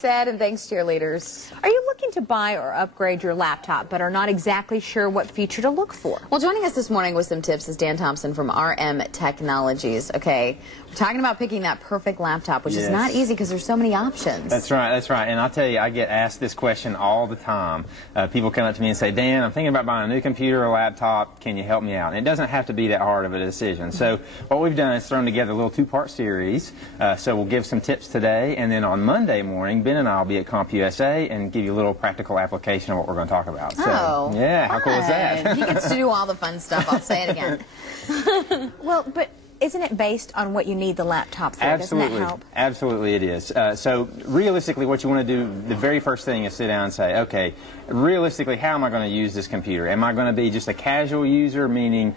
Said, and thanks, cheerleaders. Are you looking to buy or upgrade your laptop but are not exactly sure what feature to look for? Well, joining us this morning with some tips is Dan Thompson from RM Technologies. Okay, we're talking about picking that perfect laptop, which is not easy because there's so many options. That's right, that's right. And I'll tell you, I get asked this question all the time. People come up to me and say, Dan, I'm thinking about buying a new computer or laptop. Can you help me out? And it doesn't have to be that hard of a decision. So what we've done is thrown together a little two-part series. So we'll give some tips today, and then on Monday morning, Ben and I will be at CompUSA and give you a little practical application of what we're going to talk about. Oh, so, yeah, how cool is that? He gets to do all the fun stuff. I'll say it again. Well, but isn't it based on what you need the laptop for? Absolutely. Doesn't that help? Absolutely it is. So realistically, what you want to do, the very first thing is sit down and say, okay, realistically, how am I going to use this computer? Am I going to be just a casual user, meaning,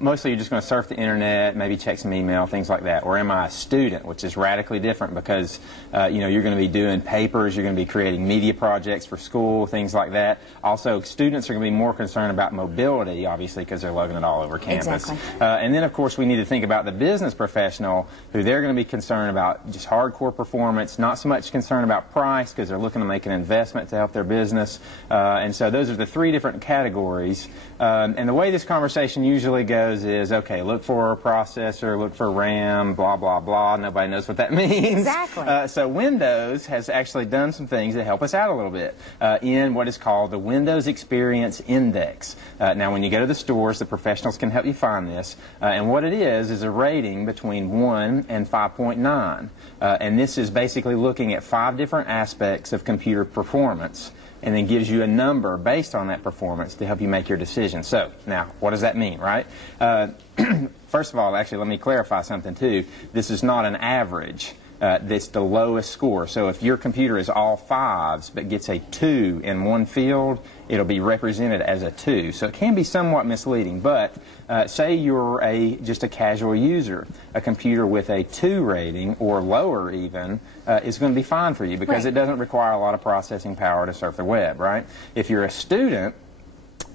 mostly you're just going to surf the internet, maybe check some email, things like that? Or am I a student, which is radically different because, you're going to be doing papers, you're going to be creating media projects for school, things like that. Also, students are going to be more concerned about mobility, obviously, because they're lugging it all over campus. Exactly. And then, of course, we need to think about the business professional, who they're going to be concerned about just hardcore performance, not so much concerned about price because they're looking to make an investment to help their business. And so those are the three different categories. And the way this conversation usually goes is, okay, look for a processor, look for RAM, blah, blah, blah. Nobody knows what that means. Exactly. So Windows has actually done some things that help us out a little bit in what is called the Windows Experience Index. Now, when you go to the stores, the professionals can help you find this. And what it is a rating between 1 and 5.9. And this is basically looking at 5 different aspects of computer performance and then gives you a number based on that performance to help you make your decision. So, now, what does that mean, right? First of all, actually, let me clarify something, too. This is not an average. That's the lowest score. So if your computer is all 5s but gets a 2 in one field, it'll be represented as a 2. So it can be somewhat misleading. But say you're just a casual user, a computer with a 2 rating or lower even is going to be fine for you because it doesn't require a lot of processing power to surf the web, right? If you're a student,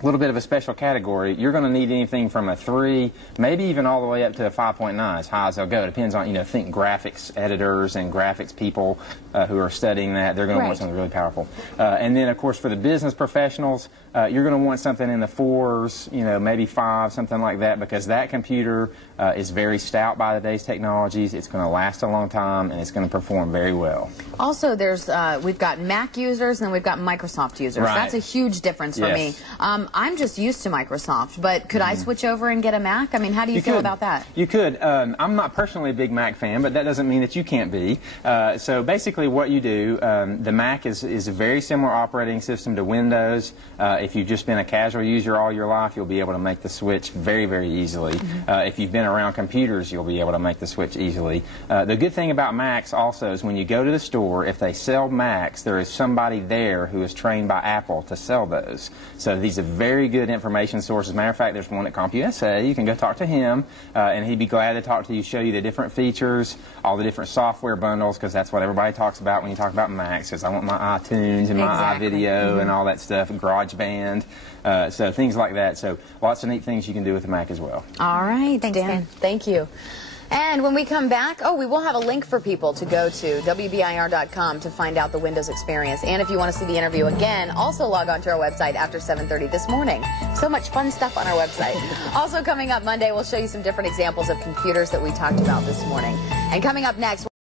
a little bit of a special category, you're going to need anything from a 3, maybe even all the way up to a 5.9, as high as they'll go. It depends on, think graphics editors and graphics people who are studying that. They're going to want something really powerful. And then, of course, for the business professionals, you're going to want something in the 4s, maybe 5, something like that, because that computer is very stout by today's technologies. It's going to last a long time, and it's going to perform very well. Also, we've got Mac users and then we've got Microsoft users. Right. That's a huge difference for me. I'm just used to Microsoft, but could I switch over and get a Mac? I mean, how do you feel about that? You could. I'm not personally a big Mac fan, but that doesn't mean that you can't be. So basically what you do, the Mac is a very similar operating system to Windows. If you've just been a casual user all your life, you'll be able to make the switch very, very easily. If you've been around computers, you'll be able to make the switch easily. The good thing about Macs also is when you go to the store, if they sell Macs, there is somebody there who is trained by Apple to sell those. So these are very good information sources. Matter of fact, there's one at CompUSA. You can go talk to him, and he'd be glad to talk to you, show you the different features, all the different software bundles, because that's what everybody talks about when you talk about Macs, because I want my iTunes and my iVideo and all that stuff, GarageBand, so things like that. So lots of neat things you can do with the Mac as well. All right, thanks, Dan. Thank you. And when we come back, we will have a link for people to go to WBIR.com to find out the Windows experience. And if you want to see the interview again, also log on to our website after 7:30 this morning. So much fun stuff on our website. Also coming up Monday, we'll show you some different examples of computers that we talked about this morning. And coming up next...